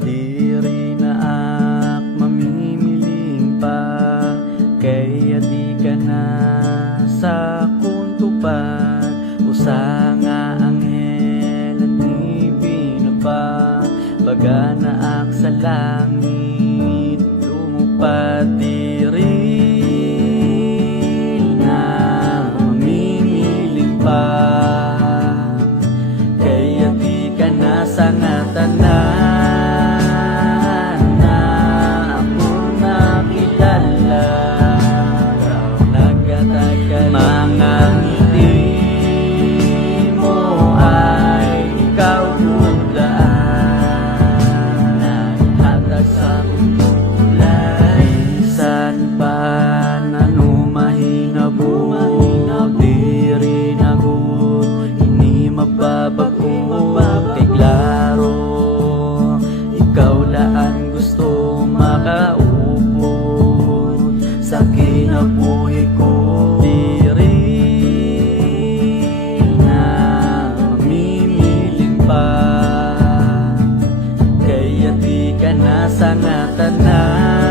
Diri na ak mamimiling pa, kaya di ka na sa kuntupad. Usa nga anghel ang ibinaba, baga naak sa langit lumupad. Diri na mamimiling pa, kaya di ka na sa nga tanan. Mga ngiti mo ay ikaw mudaan, naghatag sa kulay. San pa nanumahinabo, diri na gud ini mababago. Kay klaro ikaw laan gusto makaupod sa kinabuhi ko. Kaya di ka na sa nga tanan.